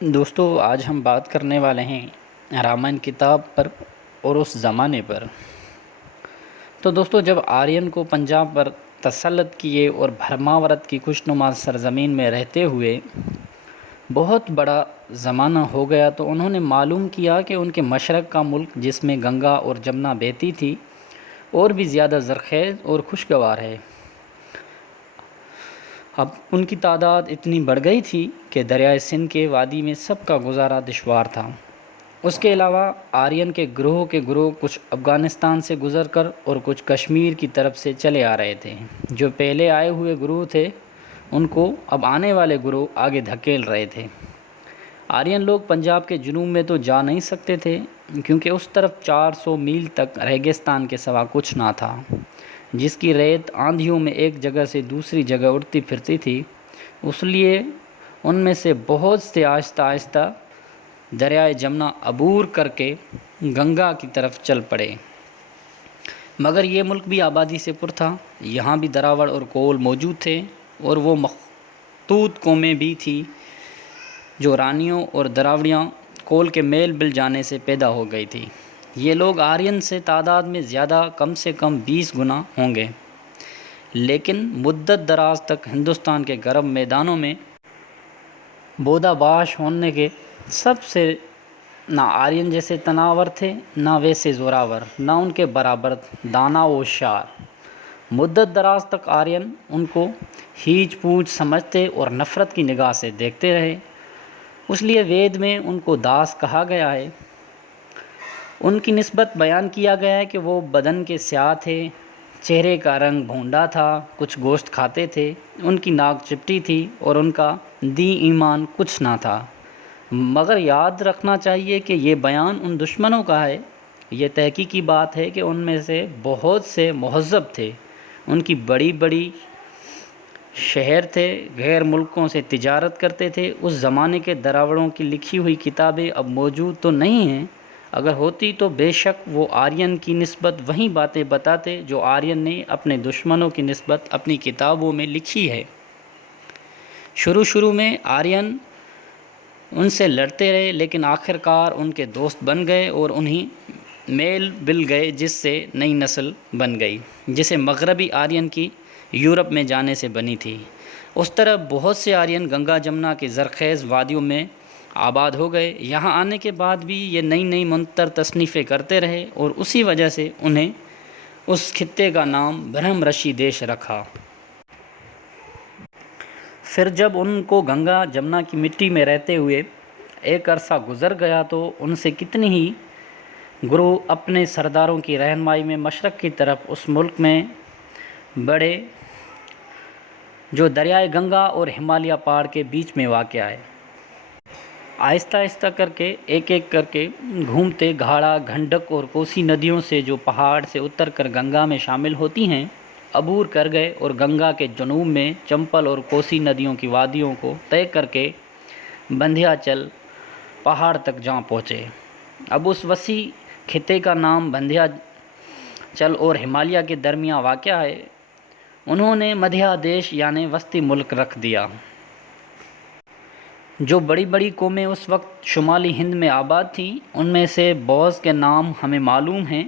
دوستو آج ہم بات کرنے والے ہیں رامائن کتاب پر اور اس زمانے پر۔ تو دوستو جب آرین کو پنجاب پر تسلط کیے اور بھرماورت کی خوشنما سرزمین میں رہتے ہوئے بہت بڑا زمانہ ہو گیا تو انہوں نے معلوم کیا کہ ان کے مشرق کا ملک جس میں گنگا اور جمنا بہتی تھی اور بھی زیادہ زرخیز اور خوشگوار ہے۔ اب ان کی تعداد اتنی بڑھ گئی تھی کہ دریائے سندھ کے وادی میں سب کا گزارا دشوار تھا۔ اس کے علاوہ آرین کے گروہ کچھ افغانستان سے گزر کر اور کچھ کشمیر کی طرف سے چلے آ رہے تھے۔ جو پہلے آئے ہوئے گروہ تھے ان کو اب آنے والے گروہ آگے دھکیل رہے تھے۔ آرین لوگ پنجاب کے جنوب میں تو جا نہیں سکتے تھے کیونکہ اس طرف 400 میل تک ریگستان کے سوا کچھ نہ تھا، جس کی ریت آندھیوں میں ایک جگہ سے دوسری جگہ اڑتی پھرتی تھی۔ اس لیے ان میں سے بہت سے آہستہ آہستہ دریائے جمنا عبور کر کے گنگا کی طرف چل پڑے۔ مگر یہ ملک بھی آبادی سے پر تھا۔ یہاں بھی دراوڑ اور کول موجود تھے اور وہ مخطوط قومیں بھی تھیں جو رانیوں اور دراوڑیاں کول کے میل مل جانے سے پیدا ہو گئی تھی۔ یہ لوگ آرین سے تعداد میں زیادہ، کم سے کم 20 گنا ہوں گے، لیکن مدت دراز تک ہندوستان کے گرم میدانوں میں بودا باش ہونے کے سب سے نہ آرین جیسے تناور تھے، نہ ویسے زوراور، نہ ان کے برابر دانا و ہوشیار۔ مدت دراز تک آرین ان کو ہیچ پوچھ سمجھتے اور نفرت کی نگاہ سے دیکھتے رہے۔ اس لیے وید میں ان کو داس کہا گیا ہے۔ ان کی نسبت بیان کیا گیا ہے کہ وہ بدن کے سیاہ تھے، چہرے کا رنگ بھونڈا تھا، کچھ گوشت کھاتے تھے، ان کی ناک چپٹی تھی اور ان کا دین ایمان کچھ نہ تھا۔ مگر یاد رکھنا چاہیے کہ یہ بیان ان دشمنوں کا ہے۔ یہ تحقیقی بات ہے کہ ان میں سے بہت سے مہذب تھے، ان کی بڑی بڑی شہر تھے، غیر ملکوں سے تجارت کرتے تھے۔ اس زمانے کے دراوڑوں کی لکھی ہوئی کتابیں اب موجود تو نہیں ہیں، اگر ہوتی تو بے شک وہ آرین کی نسبت وہی باتیں بتاتے جو آرین نے اپنے دشمنوں کی نسبت اپنی کتابوں میں لکھی ہے۔ شروع میں آرین ان سے لڑتے رہے لیکن آخر کار ان کے دوست بن گئے اور انہیں میل مل گئے، جس سے نئی نسل بن گئی، جسے مغربی آرین کی یورپ میں جانے سے بنی تھی۔ اس طرح بہت سے آرین گنگا جمنا کے زرخیز وادیوں میں آباد ہو گئے۔ یہاں آنے کے بعد بھی یہ نئی منتر تصنیفیں کرتے رہے اور اسی وجہ سے انہیں اس خطے کا نام برہم رشی دیش رکھا۔ پھر جب ان کو گنگا جمنا کی مٹی میں رہتے ہوئے ایک عرصہ گزر گیا تو ان سے کتنی ہی گروہ اپنے سرداروں کی رہنمائی میں مشرق کی طرف اس ملک میں بڑھے جو دریائے گنگا اور ہمالیہ پہاڑ کے بیچ میں واقع ہے۔ آہستہ آہستہ کر کے ایک کر کے گھومتے گھاڑا، گھنڈک اور کوسی ندیوں سے جو پہاڑ سے اتر کر گنگا میں شامل ہوتی ہیں، عبور کر گئے اور گنگا کے جنوب میں چمپل اور کوسی ندیوں کی وادیوں کو طے کر کے بندھیا چل پہاڑ تک جا پہنچے۔ اب اس وسیع خطے کا نام بندھیا چل اور ہمالیہ کے درمیان واقع ہے۔ انہوں نے مدھیہ دیش یعنی وسطی ملک رکھ دیا۔ جو بڑی بڑی قومیں اس وقت شمالی ہند میں آباد تھیں ان میں سے بعض کے نام ہمیں معلوم ہیں۔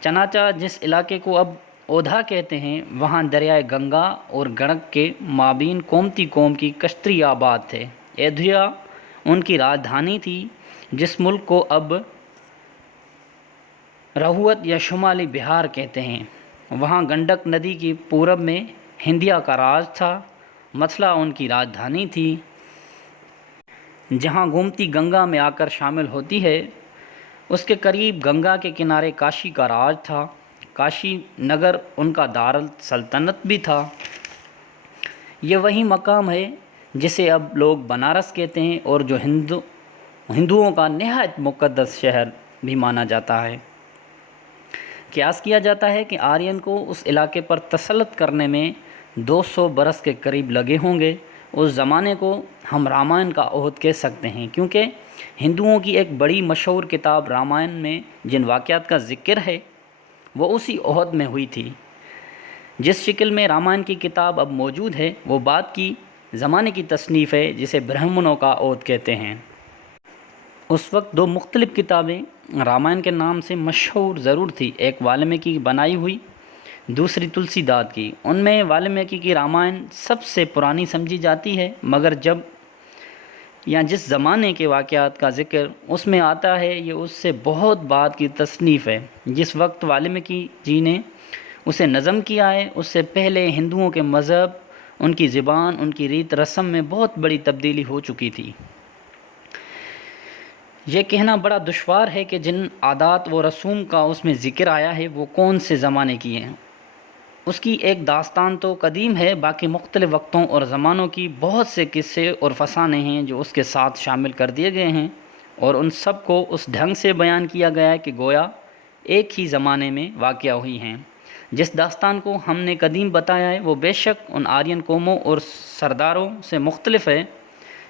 چنانچہ جس علاقے کو اب اودھا کہتے ہیں، وہاں دریائے گنگا اور گنڈک کے مابین کومتی قوم کی کشتری آباد تھے۔ ایودھیا ان کی راجدھانی تھی۔ جس ملک کو اب رہوت یا شمالی بہار کہتے ہیں، وہاں گنڈک ندی کی پورب میں ہندیا کا راج تھا۔ متھلا ان کی راجدھانی تھی، جہاں گومتی گنگا میں آ کر شامل ہوتی ہے۔ اس کے قریب گنگا کے کنارے کاشی کا راج تھا۔ کاشی نگر ان کا دارالسلطنت بھی تھا۔ یہ وہی مقام ہے جسے اب لوگ بنارس کہتے ہیں اور جو ہندوؤں کا نہایت مقدس شہر بھی مانا جاتا ہے۔ قیاس کیا جاتا ہے کہ آرین کو اس علاقے پر تسلط کرنے میں 200 برس کے قریب لگے ہوں گے۔ اس زمانے کو ہم رامائن کا عہد کہہ سکتے ہیں کیونکہ ہندوؤں کی ایک بڑی مشہور کتاب رامائن میں جن واقعات کا ذکر ہے وہ اسی عہد میں ہوئی تھی۔ جس شکل میں رامائن کی کتاب اب موجود ہے وہ بعد کی زمانے کی تصنیف ہے جسے برہمنوں کا اوت کہتے ہیں۔ اس وقت دو مختلف کتابیں رامائن کے نام سے مشہور ضرور تھی، ایک والمیکی کی بنائی ہوئی، دوسری تلسی داد کی۔ ان میں والمیکی کی رامائن سب سے پرانی سمجھی جاتی ہے، مگر جب یا جس زمانے کے واقعات کا ذکر اس میں آتا ہے یہ اس سے بہت بعد کی تصنیف ہے۔ جس وقت والمیکی جی نے اسے نظم کیا ہے اس سے پہلے ہندوؤں کے مذہب، ان کی زبان، ان کی ریت رسم میں بہت بڑی تبدیلی ہو چکی تھی۔ یہ کہنا بڑا دشوار ہے کہ جن عادات و رسوم کا اس میں ذکر آیا ہے وہ کون سے زمانے کی ہیں۔ اس کی ایک داستان تو قدیم ہے، باقی مختلف وقتوں اور زمانوں کی بہت سے قصے اور فسانے ہیں جو اس کے ساتھ شامل کر دیے گئے ہیں، اور ان سب کو اس ڈھنگ سے بیان کیا گیا ہے کہ گویا ایک ہی زمانے میں واقع ہوئی ہیں۔ جس داستان کو ہم نے قدیم بتایا ہے وہ بے شک ان آرین قوموں اور سرداروں سے مختلف ہے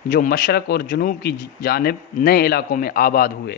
جو مشرق اور جنوب کی جانب نئے علاقوں میں آباد ہوئے۔